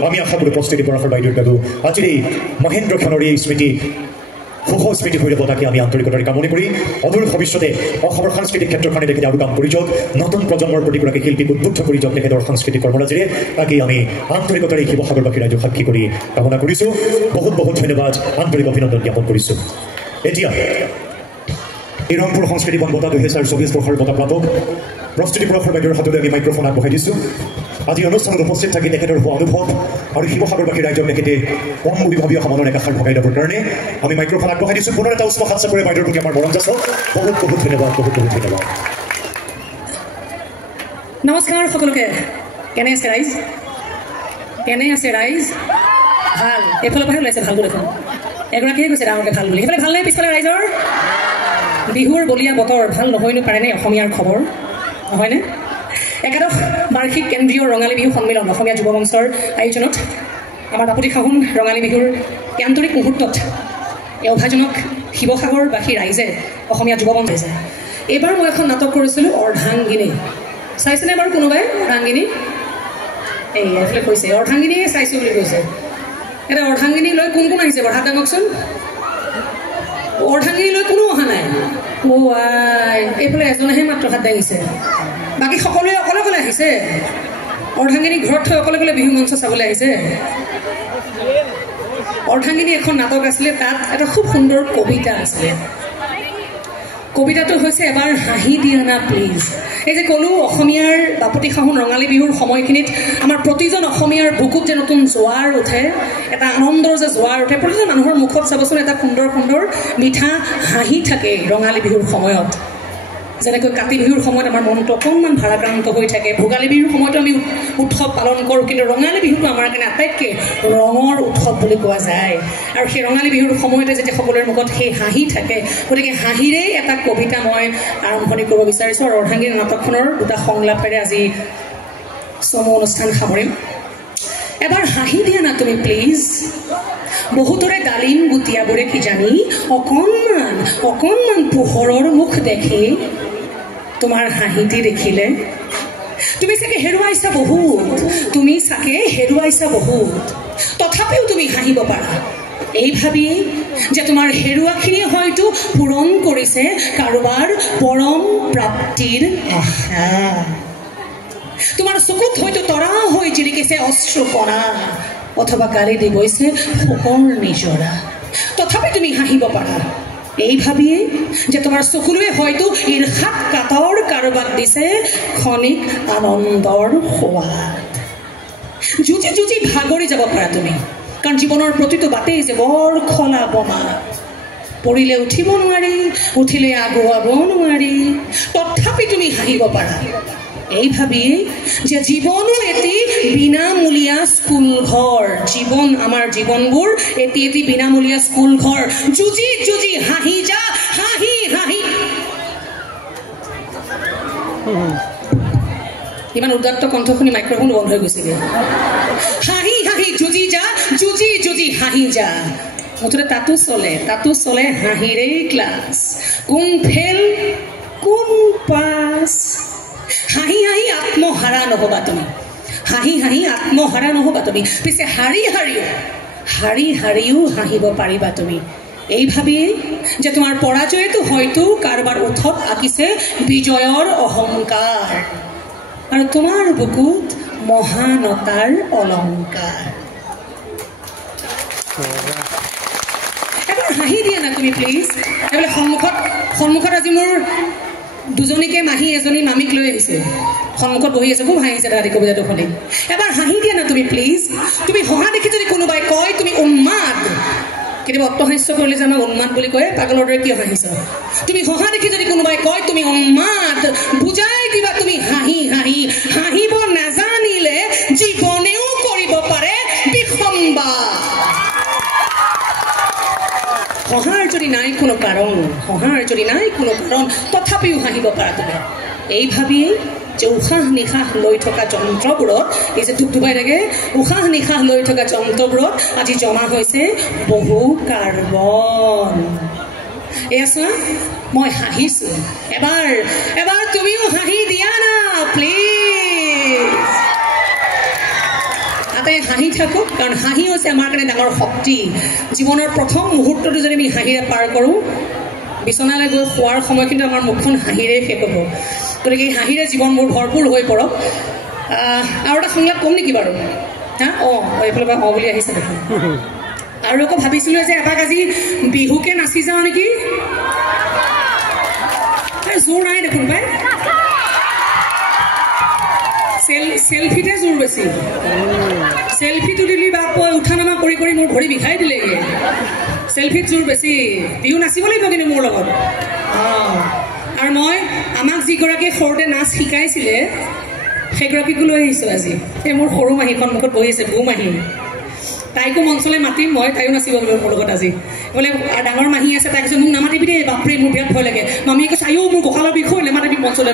আমি আশা কৰো প্ৰস্তুতি পৰাশৰ বাইদেউৰ দাদু আজিৰ এই মহেন্দ্ৰ খানৰ এই স্মৃতি সুখ স্মৃতি হৈ যাব তাকে আমি আন্তৰিকতাৰে কামনা কৰি অদূৰ ভৱিষ্যতে অসমৰ সাংস্কৃতিক ক্ষেত্ৰখনে তেখেতে আৰু কাম কৰি যাওক নতুন প্ৰজন্মৰ প্ৰতিগৰাকী শিল্পীক উদ্বুদ্ধ কৰি যাওক তেখেতৰ সাংস্কৃতিক কৰ্মৰাজিৰে তাকে আমি আন্তৰিকতাৰে শিৱসাগৰবাসী ৰাইজক সাক্ষী কৰি কামনা কৰিছোঁ বহুত বহুত ধন্যবাদ আন্তৰিক অভিনন্দন জ্ঞাপন কৰিছোঁ এতিয়া এই ৰংপুৰ সংস্কৃতি বন বঁটা 2024 বৰ্ষৰ বঁটা প্ৰাপক প্ৰস্তুতি পৰাশৰ বাইদেউৰ হাতলৈ আমি মাইক্ৰফোন আগবঢ়াই দিছোঁ আজি অনুষ্ঠানত উপস্থিত থাকি তেখেতৰ হোৱা অনুভৱ আৰু শিৱসাগৰবাসী ৰাইজক তেখেতে কম বুলি ভাবি অহা মনৰ একাষাৰ ভগাই দিবৰ কাৰণে আমি মাইক্ৰফোন আগবঢ়াই দিছোঁ পুনৰ এটা উষ্ম হাত চাপৰে বাইদেউৰ প্ৰতি আমাৰ মৰম যাচক বহুত বহুত ধন্যবাদ বহুত বহুত ধন্যবাদ নমস্কাৰ সকলোকে কেনে আছে ৰাইজ ভাল এইফালৰ পৰাহে ওলাইছে ভালবোৰ দেখোন এগৰাকীয়ে কৈছে ডাঙৰকৈ ভাল বুলি সেইফালে ভাল নাই পিছফালে ৰাইজৰ বিহুৰ বলীয়া বতৰ ভাল নহয়নো পাৰেনে অসমীয়াৰ খবৰ নহয়নে একাদশ বাৰ্ষিক কেন্দ্ৰীয় ৰঙালী বিহু সন্মিলন অসমীয়া যুৱ মঞ্চৰ আয়োজনত আমাৰ বাপুতি সাহোন ৰঙালী বিহুৰ এই আন্তৰিক মুহূৰ্তত এই অভাজনক শিৱসাগৰবাসী ৰাইজে অসমীয়া যুৱ মঞ্চ আছে এইবাৰ মই এখন নাটক কৰিছিলোঁ অৰ্ধাংগিনী চাইছেনে বাৰু কোনোবাই অৰ্ধাংগিনী এই এফালে কৈছে অৰ্ধাংগিনীয়ে চাইছোঁ বুলি কৈছে এটা অৰ্ধাংগিনী লৈ কোন কোন আহিছে বাৰু হাত দাঙকচোন অৰ্ধাংগিনী লৈ কোনো অহা নাই এইফালে এজনেহে মাত্ৰ হাত দাঙিছে বাকী সকলোৱে অকলে অকলে আহিছে অৰ্ধাংগিনী ঘৰত থৈ অকলে অকলে বিহু মঞ্চ চাবলৈ আহিছে অৰ্ধাংগিনী এখন নাটক আছিলে তাত এটা খুব সুন্দৰ কবিতা আছিলে কবিতাটো হৈছে এবাৰ হাঁহি দিয়া না প্লিজ এই যে ক'লো অসমীয়াৰ বাপুতি সাহোন ৰঙালী বিহুৰ সময়খিনিত আমাৰ প্ৰতিজন অসমীয়াৰ বুকুত যে নতুন জোৱাৰ উঠে এটা আনন্দৰ যে জোৱাৰ উঠে প্ৰতিজন মানুহৰ মুখত চাবচোন এটা সুন্দৰ সুন্দৰ মিঠা হাঁহি থাকে ৰঙালী বিহুৰ সময়ত যেনেকৈ কাতি বিহুৰ সময়ত আমাৰ মনটো অকণমান ভাৰাক্ৰান্ত হৈ থাকে ভোগালী বিহুৰ সময়তো আমি উৎসৱ পালন কৰোঁ কিন্তু ৰঙালী বিহুটো আমাৰ কাৰণে আটাইতকৈ ৰঙৰ উৎসৱ বুলি কোৱা যায় আৰু সেই ৰঙালী বিহুৰ সময়তে যেতিয়া সকলোৰে মুখত সেই হাঁহি থাকে গতিকে হাঁহিৰেই এটা কবিতা মই আৰম্ভণি কৰিব বিচাৰিছোঁ আৰু অৰ্ধাংগিনী নাটকখনৰ দুটা সংলাপেৰে আজি চমু অনুষ্ঠান সামৰিম এবাৰ হাঁহি দিয়া না তুমি প্লিজ বহুতৰে ডালিম গুটিয়াবোৰে কিজানি অকণমান পোহৰৰ মুখ দেখি তোমাৰ হাঁহিটি দেখিলে তুমি চাগে হেৰুৱাইছা বহুত তথাপিও তুমি হাঁহিব পাৰা এই ভাবিয়েই যে তোমাৰ হেৰুৱাখিনিয়ে হয়তো পূৰণ কৰিছে কাৰোবাৰ পৰম প্ৰাপ্তিৰ আশা তোমাৰ চকুত হয়তো তৰা হৈ জিলিকিছে অশ্ৰুকণা অথবা গালি দি গৈছে শোকৰ নিজৰা তথাপি তুমি হাঁহিব পাৰা এই ভাবিয়েই যে তোমাৰ চকুলোৱে হয়তো ঈৰ্ষাত কাতৰ কাৰোবাক দিছে ক্ষণিক আনন্দৰ সোৱাদ যুঁজি যুঁজি ভাগৰি যাব পাৰা তুমি কাৰণ জীৱনৰ প্ৰতিটো বাটেই যে বৰ খলা বমা পৰিলে উঠিব নোৱাৰি উঠিলে আগুৱাব নোৱাৰি তথাপি তুমি হাঁহিব পাৰা এই ভাবিয়েই যে জীৱনো এটি বিনামূলীয়া স্কুল ঘৰ আমাৰ জীৱনবোৰ এটি বিনামূলীয়া স্কুল ঘৰ যুঁজি যুঁজি হাঁহি যা হাঁহি ইমান উদাত্ত কণ্ঠ শুনি মাইক্ৰফোন বন্ধ হৈ গৈছিলে হাঁহি যুঁজি যুঁজি হাঁহি যা মুঠতে তাতো চলে হাঁহিৰেই ক্লাছ কোন ফেল কোন পাছ হাঁহি আত্মহাৰা নহবা তুমি পিছে হাৰিও হাঁহিব পাৰিবা তুমি এই ভাবিয়েই যে তোমাৰ পৰাজয়তো হয়তো কাৰোবাৰ ওঠত আঁকিছে বিজয়ৰ অহংকাৰ আৰু তোমাৰ বুকুত মহানতাৰ অলংকাৰ এবাৰ হাঁহি দিয়া না তুমি প্লিজ এইবোলে সন্মুখত আজি মোৰ দুজনীকে মাহী এজনী মামীক লৈ আহিছে সন্মুখত বহি আছে খুব হাঁহিছে দাদা কবিতাটো শুনি এবাৰ হাঁহি দিয়া না তুমি প্লিজ তুমি হহা দেখি যদি কোনোবাই কয় তুমি উন্মাদ কেতিয়াবা অট্টহাস্য কৰিলে যে আমাক উন্মাদ বুলি কয় পাগলৰ দৰে কিয় হাঁহিছ তুমি হহা দেখি যদি কোনোবাই কয় তুমি উন্মাদ বুজাই দিবা তুমি হাঁহিব নাজানিলে জীৱনেও কৰিব পাৰে বিসম্বাদ হহাৰ যদি নাই কোনো কাৰণ তথাপিও হাঁহিব পাৰা তুমি এই ভাবিয়েই যে উশাহ নিশাহ লৈ থকা যন্ত্ৰবোৰত এই যে ধুপধুপাই থাকে উশাহ নিশাহ লৈ থকা যন্ত্ৰবোৰত আজি জমা হৈছে বহু কাৰ্বন এয়া চোৱা মই হাঁহিছোঁ এবাৰ তুমিও হাঁহি দিয়া না প্লিজ যাতে হাঁহি থাকক, কাৰণ হাঁহি হৈছে আমাৰ কাৰণে ডাঙৰ শক্তি। জীৱনৰ প্ৰথম মুহূৰ্তটো যদি আমি হাঁহিৰে পাৰ কৰোঁ, বিচনালৈ গৈ শোৱাৰ সময় কিন্তু আমাৰ মুখখন হাঁহিৰে শেষ হ'ব। গতিকে এই হাঁহিৰে জীৱনবোৰ ভৰপূৰ হৈ পৰক। আৰু এটা সংলাপ ক'ম নেকি বাৰু? হা এইফালৰ পৰা বুলি আহিছে দেখোন। আৰু আকৌ ভাবিছিলোঁ যে এপাক আজি বিহুকে নাচি যাওঁ নেকি। জোৰ নাই দেখোন পাই, চেলফিতে জোৰ বেছি। চেলফি তুলিলি বা উঠা নামা কৰি কৰি মোৰ ভৰি বিষাই দিলেগে। চেলফিত জোৰ বেছি। বিহু নাচিব লাগিব কিন্তু মোৰ লগত। আৰু মই আমাক যিগৰাকীয়ে সৰুতে নাচ শিকাইছিলে সেইগৰাকীকো লৈ আহিছোঁ আজি। এই মোৰ সৰু মাহী সন্মুখত বহি আছে, বৌ মাহী। তাইকো মঞ্চলৈ মাতিম মই, তাইও নাচিব লাগিব মোৰ লগত আজি। বোলে ডাঙৰ মাহী আছে, তাই কৈছে মোক নামাতিবি দেই, বাপৰে মোৰ বিৰাট ভয় লাগে। মামীয়ে কৈছে আয়ো মোৰ কঁকালৰ বিষ হৈ নামাতিবি মঞ্চলৈ,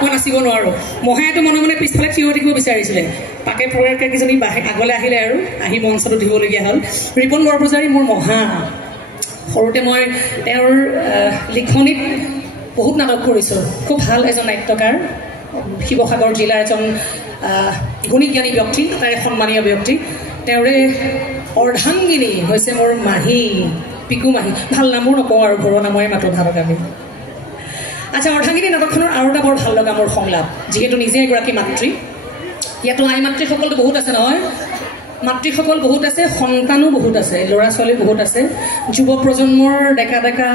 মই নাচিব নোৱাৰোঁ। মহায়েতো মনে মনে পিছফালে থিয় হৈ থাকিব বিচাৰিছিলে। পাকে প্ৰকাৰকেইজনী আগলৈ আহিলে আৰু আহি মঞ্চটো দিবলগীয়া হ'ল। ৰিপন বৰপূজাৰী মোৰ মহা। সৰুতে মই তেওঁৰ লিখনিত বহুত নাটক কৰিছোঁ। খুব ভাল এজন নাট্যকাৰ, শিৱসাগৰ জিলাৰ এজন গুণী জ্ঞানী ব্যক্তি, তাৰে সন্মানীয় ব্যক্তি। তেওঁৰে অৰ্ধাংগিনী হৈছে মোৰ মাহী, পিকু মাহী। ভাল নামো নকওঁ আৰু ঘৰৰ নামৰে মাতো ভাবক আমি। আচ্ছা, অৰ্ধাংগিনী নাটকখনৰ আৰু এটা বৰ ভাল লগা মোৰ সংলাপ, যিহেতু নিজে এগৰাকী মাতৃ। ইয়াতো আই মাতৃসকলতো বহুত আছে নহয়, মাতৃসকল বহুত আছে, সন্তানো বহুত আছে, ল'ৰা ছোৱালী বহুত আছে, যুৱ প্ৰজন্মৰ ডেকা ডেকা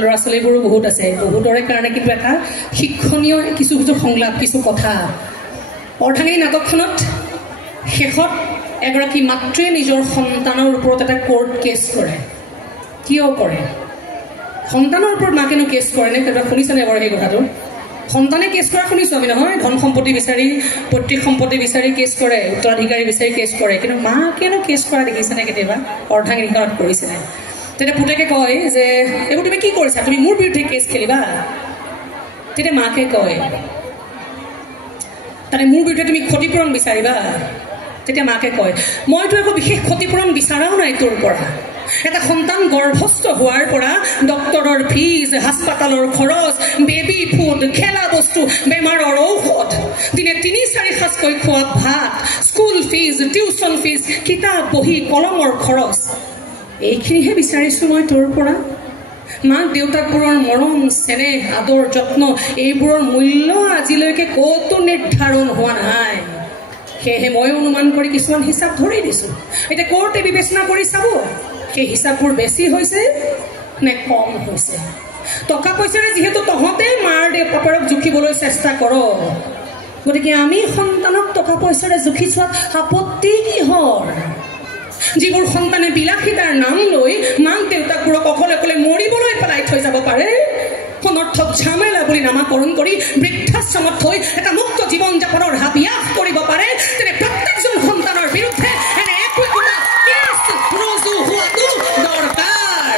ল'ৰা ছোৱালীবোৰো বহুত আছে। বহুতৰে কাৰণে কিন্তু এটা শিক্ষণীয় কিছু কিছু সংলাপ, কিছু কথা। অৰ্ধাংগিনী নাটকখনত শেষত এগৰাকী মাতৃয়ে নিজৰ সন্তানৰ ওপৰত এটা কোৰ্ট কেছ কৰে। কিয় কৰে? সন্তানৰ ওপৰত মাকেনো কেছ কৰে নে? কেতিয়াবা শুনিছেনে বাৰু সেই কথাটো? সন্তানে কেছ কৰা শুনিছোঁ আমি নহয়, ধন সম্পত্তি বিচাৰি, পৈতৃক সম্পত্তি বিচাৰি কেছ কৰে, উত্তৰাধিকাৰী বিচাৰি কেছ কৰে। কিন্তু মাকেনো কেছ কৰা দেখিছেনে কেতিয়াবা? অৰ্ধাংগিনীখনত কৰিছেনে? তেতিয়া পুতেকে কয় যে এইবোৰ তুমি কি কৰিছা, তুমি মোৰ বিৰুদ্ধে কেছ খেলিবা? তেতিয়া মাকে কয় তাতে মোৰ বিৰুদ্ধে তুমি ক্ষতিপূৰণ বিচাৰিবা? তেতিয়া মাকে কয় মইতো একো বিশেষ ক্ষতিপূৰণ বিচাৰাও নাই তোৰ পৰা। এটা সন্তান গৰ্ভস্থ হোৱাৰ পৰা ডক্টৰৰ ফিজ, হাস্পাতালৰ খৰচ, বেবী ফুড, খেলা বস্তু, বেমাৰৰ ঔষধ, দিনে ৩-৪ সাঁজকৈ খোৱা ভাত, স্কুল ফিজ, টিউচন ফিজ, কিতাপ বহি কলমৰ খৰচ, এইখিনিহে বিচাৰিছোঁ মই তোৰ পৰা। মাক দেউতাকবোৰৰ মৰম, চেনেহ, আদৰ, যত্ন, এইবোৰৰ মূল্য আজিলৈকে ক'তো নিৰ্ধাৰণ হোৱা নাই। সেয়েহে মই অনুমান কৰি কিছুমান হিচাপ ধৰি দিছোঁ। এতিয়া কোৰ্টে বিবেচনা কৰি চাব সেই হিচাপবোৰ বেছি হৈছে নে কম হৈছে। টকা পইচাৰে যিহেতু তহঁতে মাৰ দেউতাকক জুখিবলৈ চেষ্টা কৰ, গতিকে আমি সন্তানক টকা পইচাৰে জুখি চোৱাত আপত্তি কিহৰ? যিবোৰ সন্তানে বিলাসিতাৰ নাম লৈ মাক দেউতাকবোৰক অকলে অকলে মৰিবলৈ পেলাই থৈ যাব পাৰে, অনৰ্থক ঝামেলা বুলি নামাকৰণ কৰি বৃদ্ধাশ্ৰমত থৈ এটা মুক্ত জীৱন যাপনৰ হাবিয়াস কৰিব পাৰে, তেনে প্ৰত্যেকজন সন্তানৰ বিৰুদ্ধে এনে একো একোটা কেছ ৰুজু হোৱাটো দৰকাৰ।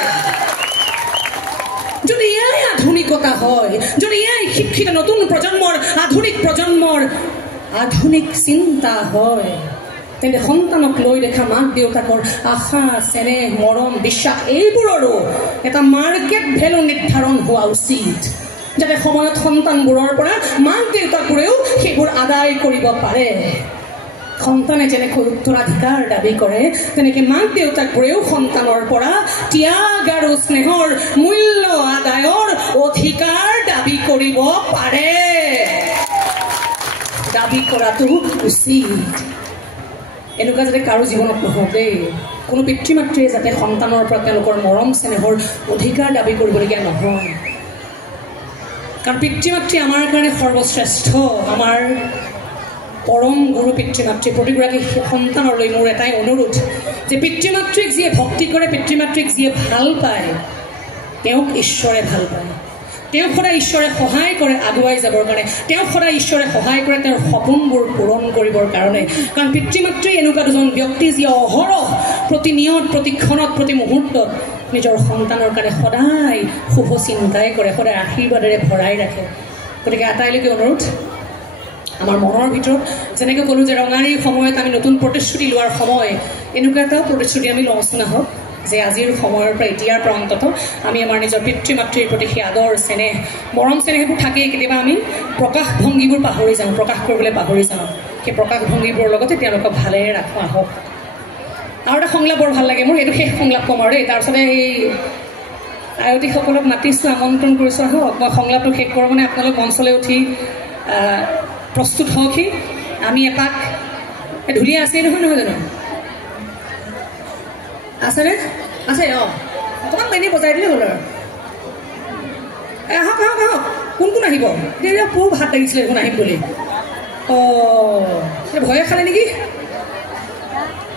যদি এয়াই আধুনিকতা হয়, যদি এয়াই শিক্ষিত নতুন প্ৰজন্মৰ, আধুনিক প্ৰজন্মৰ আধুনিক চিন্তা হয়, তেন্তে সন্তানক লৈ দেখা মাক দেউতাকৰ আশা, চেনেহ, মৰম, বিশ্বাস, এইবোৰৰো এটা মাৰ্কেট ভেলু নিৰ্ধাৰণ হোৱা উচিত, যাতে সময়ত সন্তানবোৰৰ পৰা মাক দেউতাকবোৰেও সেইবোৰ আদায় কৰিব পাৰে। সন্তানে যেনেকৈ উত্তৰাধিকাৰ দাবী কৰে, তেনেকে মাক দেউতাকবোৰেও সন্তানৰ পৰা ত্যাগ আৰু স্নেহৰ মূল্য আদায়ৰ অধিকাৰ দাবী কৰিব পাৰে। দাবী কৰাটো উচিত। এনেকুৱা যাতে কাৰো জীৱনত নহওক দেই। কোনো পিতৃ মাতৃয়ে যাতে সন্তানৰ পৰা তেওঁলোকৰ মৰম চেনেহৰ অধিকাৰ দাবী কৰিবলগীয়া নহয়। কাৰণ পিতৃ মাতৃ আমাৰ কাৰণে সৰ্বশ্ৰেষ্ঠ, আমাৰ পৰম গুৰু পিতৃ মাতৃ। প্ৰতিগৰাকী সন্তানলৈ মোৰ এটাই অনুৰোধ যে পিতৃ মাতৃক যিয়ে ভক্তি কৰে, পিতৃ মাতৃক যিয়ে ভাল পায়, তেওঁক ঈশ্বৰে ভাল পায়। তেওঁক সদায় ঈশ্বৰে সহায় কৰে আগুৱাই যাবৰ কাৰণে, তেওঁক সদায় ঈশ্বৰে সহায় কৰে তেওঁৰ সপোনবোৰ পূৰণ কৰিবৰ কাৰণে। কাৰণ পিতৃ মাতৃ এনেকুৱা দুজন ব্যক্তি যিয়ে অহৰহ প্ৰতিনিয়ত, প্ৰতি ক্ষণত, প্ৰতি মুহূৰ্তত নিজৰ সন্তানৰ কাৰণে সদায় শুভ চিন্তাই কৰে, সদায় আশীৰ্বাদেৰে ভৰাই ৰাখে। গতিকে আটাইলৈকে অনুৰোধ, আমাৰ মনৰ ভিতৰত যেনেকৈ ক'লোঁ যে ৰঙাৰীৰ সময়ত আমি নতুন প্ৰতিশ্ৰুতি লোৱাৰ সময়, এনেকুৱা এটা প্ৰতিশ্ৰুতি আমি লওঁচোন আহক যে আজিৰ সময়ৰ পৰা, এতিয়াৰ পৰা অন্ততঃ আমি আমাৰ নিজৰ পিতৃ মাতৃৰ প্ৰতি সেই আদৰ, চেনেহ, মৰম চেনেহবোৰ থাকেই, কেতিয়াবা আমি প্ৰকাশ ভংগীবোৰ পাহৰি যাওঁ, প্ৰকাশ কৰিবলৈ পাহৰি যাওঁ। সেই প্ৰকাশভংগীবোৰৰ লগতে তেওঁলোকক ভালেৰে ৰাখোঁ আহক আৰু এটা সংলাপ বৰ ভাল লাগে মোৰ এইটো শেষ সংলাপ ক'ম আৰু দেই তাৰপিছতে এই আয়তীসকলক মাতিছোঁ আমন্ত্ৰণ কৰিছোঁ আহক মই সংলাপটো শেষ কৰোঁ মানে আপোনালোক মঞ্চলৈ উঠি প্ৰস্তুত হওকহি আমি এপাক ঢুলীয়া আছেই নহয় নহয় জানো আছেনে আছে অঁ অকণমান এনেই বজাই দিলে হ'ল আৰু আহক আহক আহক কোন কোন আহিব এতিয়া পুৰ ভাত লাগিছিলে দেখোন আহিম বুলি অঁ ভয়ে খালে নেকি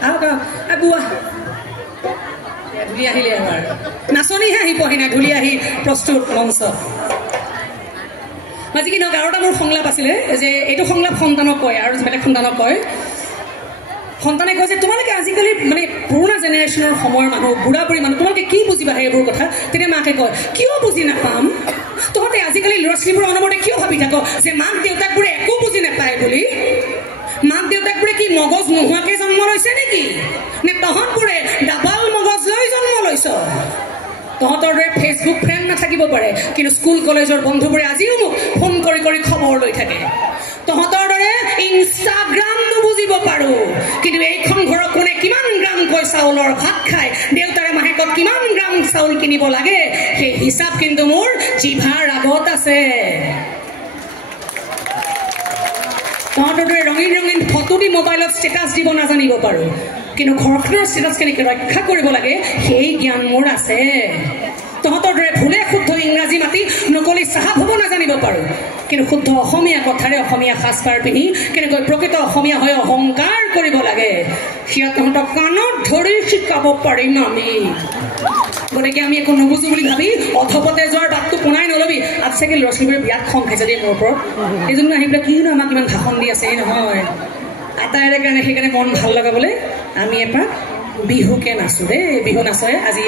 আহক আহক বুৱা ঢুলীয়া আহিলে আমাৰ নাচনীহে আহি পোৱাহি নাই ঢুলীয়া আহি প্ৰস্তুত মঞ্চ আজি কি নহওক আৰু এটা মোৰ সংলাপ আছিলে যে এইটো সংলাপ সন্তানক কয় আৰু বেলেগ সন্তানক কয় সন্তানে কয় যে তোমালোকে আজিকালি মানে পুৰণা জেনেৰেশ্যনৰ সময়ৰ মানুহ বুঢ়া বুঢ়ী মানুহ তোমালোকে কি বুজিবা সেইবোৰ কথা তেতিয়া মাকে কয় কিয় বুজি নাপাম তহঁতে আজিকালি ল'ৰা ছোৱালীবোৰ অনবৰতে কিয় ভাবি থাক যে মাক দেউতাকবোৰে একো বুজি নাপায় বুলি মাক দেউতাকবোৰে কি মগজ নোহোৱাকৈ জন্ম লৈছে নেকি নে তহঁতবোৰে ডাবল মগজ লৈ জন্ম লৈছ তহঁতৰ দৰে ফেচবুক ফ্ৰেণ্ড নাথাকিব পাৰে কিন্তু স্কুল কলেজৰ বন্ধুবোৰে আজিও মোক ফোন কৰি কৰি খবৰ লৈ থাকে তহঁতৰ দৰে ইনষ্টাগ্ৰাম নুবুজিব পাৰোঁ কিন্তু এইখন ঘৰত কোনে কিমান গ্ৰামকৈ চাউলৰ ভাত খায় দেউতাৰে মাহেকত কিমান গ্ৰাম চাউল কিনিব লাগে সেই হিচাপ কিন্তু মোৰ জিভাৰ আগত আছে তহঁতৰ দৰে ৰঙীন ৰঙীন ফটো দি মোবাইলত ষ্টেটাছ দিব নাজানিব পাৰোঁ কিন্তু ঘৰখনৰ ষ্টেটাছ কেনেকৈ ৰক্ষা কৰিব লাগে সেই জ্ঞান মোৰ আছে তহঁতৰ দৰে ভুলে শুদ্ধ ইংৰাজী মাতি নকলি চাহাব হ'ব নাজানিব পাৰোঁ কিন্তু শুদ্ধ অসমীয়া কথাৰে অসমীয়া সাজপাৰ পিন্ধি কেনেকৈ প্ৰকৃত অসমীয়া হৈ অহংকাৰ কৰিব লাগে সেয়া তহঁতক কাণত ধৰি শিকাব পাৰিম আমি গতিকে আমি একো নুবুজো বুলি ভাবি অধপতে যোৱাৰ বাটটো পোনাই নলবি আজি চাগে ল'ৰা ছোৱালীবোৰে বিৰাট খং খাইছে দেই মোৰ ওপৰত এইজনো আহি পেলাই কিনো আমাক ইমান ভাষণ দি আছে নহয় আটাইৰে কাৰণে সেইকাৰণে মন ভাল লগাবলৈ আমি এপাক বিহুকে নাচোঁ দেই বিহু নাচে আজি